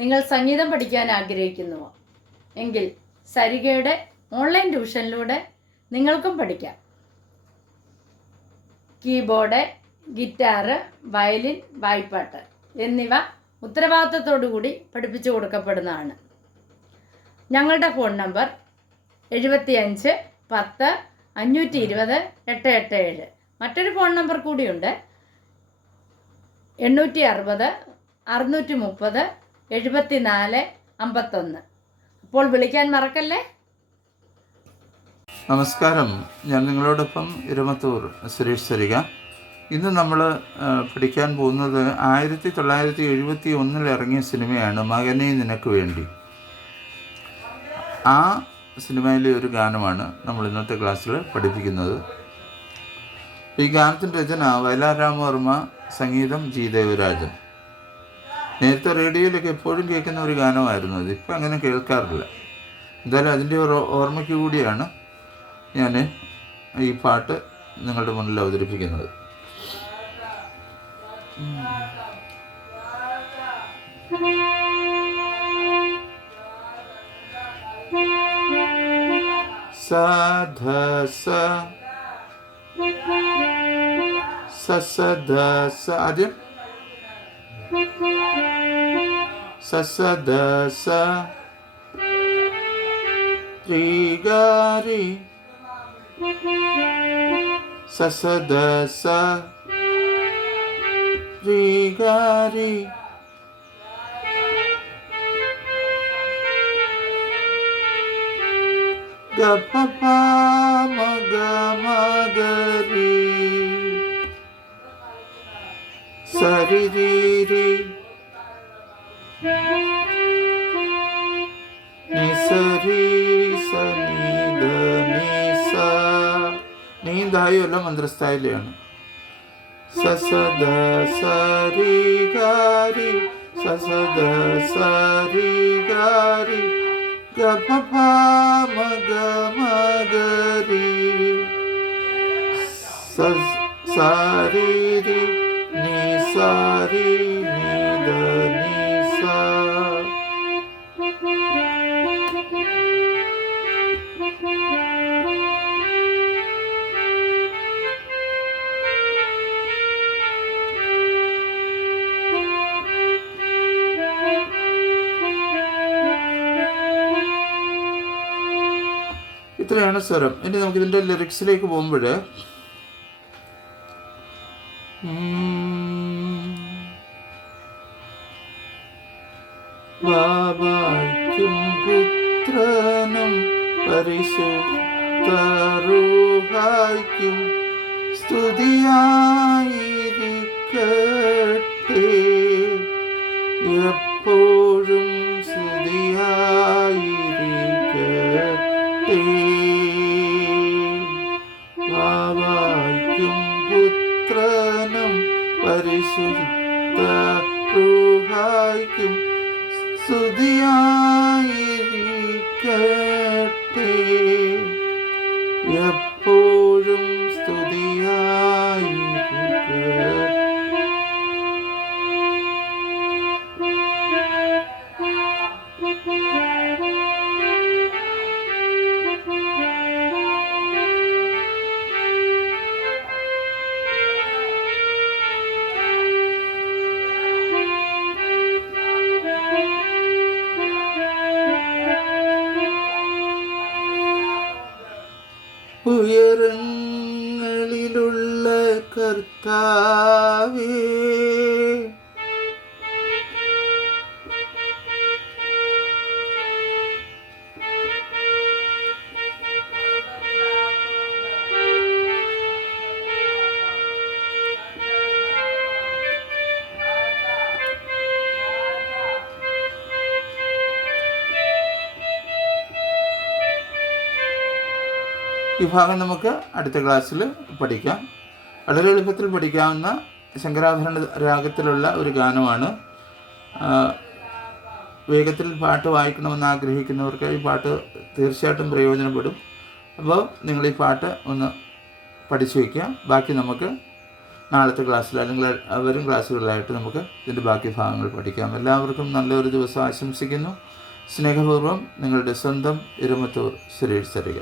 നിങ്ങൾ സംഗീതം പഠിക്കാൻ ആഗ്രഹിക്കുന്നുവോ എങ്കിൽ സരിഗയുടെ ഓൺലൈൻ ട്യൂഷനിലൂടെ നിങ്ങൾക്കും പഠിക്കാം. കീബോർഡ്, ഗിറ്റാറ്, വയലിൻ, വായ്പ്പാട്ട് എന്നിവ ഉത്തരവാദിത്തത്തോടുകൂടി പഠിപ്പിച്ചു കൊടുക്കപ്പെടുന്നതാണ്. ഞങ്ങളുടെ ഫോൺ നമ്പർ 75 10 520 887. മറ്റൊരു ഫോൺ നമ്പർ കൂടിയുണ്ട്, 860 630 74 51. അപ്പോൾ വിളിക്കാൻ മറക്കല്ലേ. നമസ്കാരം, ഞാൻ നിങ്ങളോടൊപ്പം ഇരുമത്തൂർ സുരേഷ് സരിക. ഇന്ന് നമ്മൾ പഠിക്കാൻ പോകുന്നത് 1971 ഇറങ്ങിയ സിനിമയാണ് മകനേ നിനക്ക് വേണ്ടി. ആ സിനിമയിലെ ഒരു ഗാനമാണ് നമ്മൾ ഇന്നത്തെ ക്ലാസ്സിൽ പഠിപ്പിക്കുന്നത്. ഈ ഗാനത്തിൻ്റെ രചന വയലാർ രാമവർമ്മ, സംഗീതം ജി ദേവരാജൻ. നേരത്തെ റേഡിയോയിലൊക്കെ എപ്പോഴും കേൾക്കുന്ന ഒരു ഗാനമായിരുന്നു അത്. ഇപ്പം അങ്ങനെ കേൾക്കാറില്ല. എന്തായാലും അതിൻ്റെ ഓർമ്മയ്ക്ക് കൂടിയാണ് ഞാൻ ഈ പാട്ട് നിങ്ങളുടെ മുന്നിൽ അവതരിപ്പിക്കുന്നത്. സ ധ സ സ സ ധ സ. ആദ്യം സ സ ധ സ രി ഗ രി. സ സ ധ സ രി ഗ രി. ഗ പ പ മ ഗ മ ഗ രി. സ രി രി രി. നി സ രി സ നി ധ നി സ. നീയും ധായും എല്ലാം മന്ത്രസ്ഥായിലാണ്. സ സ ധ സ രി ഗ രി. സ സ ധ സ രി ഗ രി. ഗ പ പ മ ഗ മ ഗ രി. സ രി രി നി സ രി നി ധ നി സ. ഇത്രയാണ് സ്വരം. ഇനി നമുക്കിതിൻ്റെ ലിറിക്സിലേക്ക് പോകുമ്പോൾ ബാബായ്ക്കും പുത്രനും പരിശുദ്ധ റൂഹായ്ക്കും സ്തുതിയായിരിക്കട്ടെ, എപ്പോഴും സ്തുതിയായിരിക്കട്ടെ. ബാബായ്ക്കും പുത്രനും പരിശുദ്ധ റൂഹായ്ക്കും സ്തുതിയായിരിക്കട്ടെ, എപ്പോഴും സ്തുതിയായിരിക്കട്ടെ. ഉയരങ്ങളിലുള്ള കർത്താവേ, ഈ ഭാഗം നമുക്ക് അടുത്ത ക്ലാസ്സിൽ പഠിക്കാം. വളരെ എളുപ്പത്തിൽ പഠിക്കാവുന്ന ശങ്കരാഭരണ രാഗത്തിലുള്ള ഒരു ഗാനമാണ്. വേഗത്തിൽ പാട്ട് വായിക്കണമെന്ന് ആഗ്രഹിക്കുന്നവർക്ക് ഈ പാട്ട് തീർച്ചയായിട്ടും പ്രയോജനപ്പെടും. അപ്പോൾ നിങ്ങൾ ഈ പാട്ട് ഒന്ന് പഠിച്ചു വയ്ക്കുക. ബാക്കി നമുക്ക് നാളത്തെ ക്ലാസ്സിൽ അല്ലെങ്കിൽ വരും ക്ലാസ്സുകളിലായിട്ട് നമുക്ക് ഇതിൻ്റെ ബാക്കി ഭാഗങ്ങൾ പഠിക്കാം. എല്ലാവർക്കും നല്ലൊരു ദിവസം ആശംസിക്കുന്നു. സ്നേഹപൂർവ്വം നിങ്ങളുടെ സ്വന്തം ഇരമത്തൂർ സുരേഷ് സരിക.